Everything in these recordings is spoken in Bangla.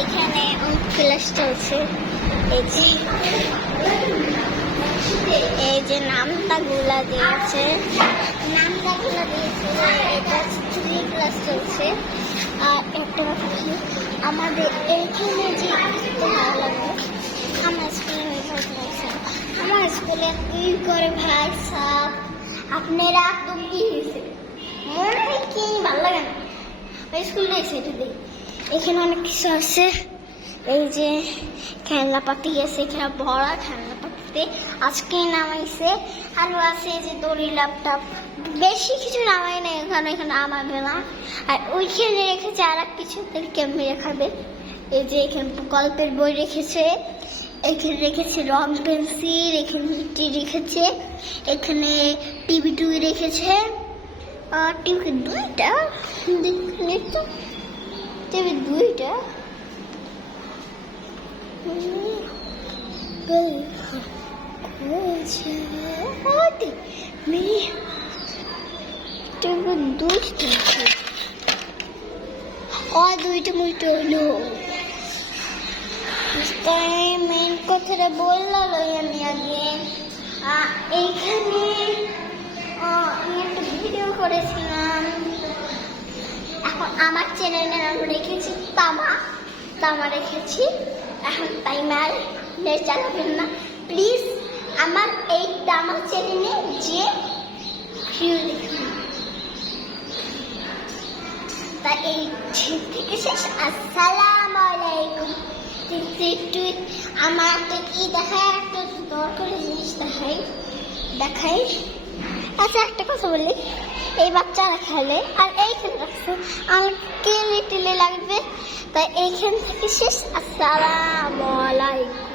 এখানে ক্লাস চলছে। এই যে নামটাগুলা দিয়েছে, এটা 3 ক্লাস চলছে। আর একটা কথা কি, আমাদের এইখানে যে ভালো লাগে আমার স্কুলে কি করে ভাই সাহ, আপনারা তো কি হয়েছে মনে হয় কি ভালো লাগে না ওই স্কুলটা সেটা দিই। এখানে অনেক কিছু আছে, এই যে খেলনাপাতি আছে, এখানে ভরা খেলনাপাতিতে আজকে নামাইছে। আরো আছে যে দড়ি ল্যাপটপ, বেশি কিছু নামাই না এখানে নামাবে না। আর ওইখানে রেখেছে আর এক কিছু কেমনি রেখাবে। এই যে এখানে গল্পের বই রেখেছে, এখানে রেখেছে রং পেন্সিল, এখানে রেখেছে, এখানে টিভি রেখেছে। টিভি 2টা, টিভি 2টা। দুইটা মুইটা হলো মেন কথাটা বললাম আমি আগে। এইখানে আমি একটা ভিডিও করেছিলাম, এখন আমার চ্যানেলের নাম রেখেছি তামা রেখেছি। এখন টাইমার চালাবেন না প্লিজ, আমার এই তামা চ্যানেলে যে ভিউ লিখুন। তাই এই থেকে শেষ, আসসালামু আলাইকুম। একটু আমার একটা কি দেখায়, একটা দরকারি জিনিস দেখাই। আচ্ছা একটা কথা বলি, এই বাচ্চারা খেলে আর এইখানে রাখছে, আমার কেলে টেলে লাগবে, তাই এইখান থেকে শেষ, আসসালামু আলাইকুম।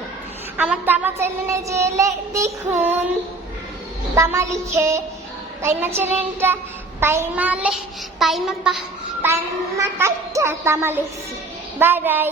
আমার তামা চ্যানেলে যে দেখুন, তামা লিখে তাইমা চ্যানেলটা তাইমা কাইটা তামা লিখছি। Bye bye.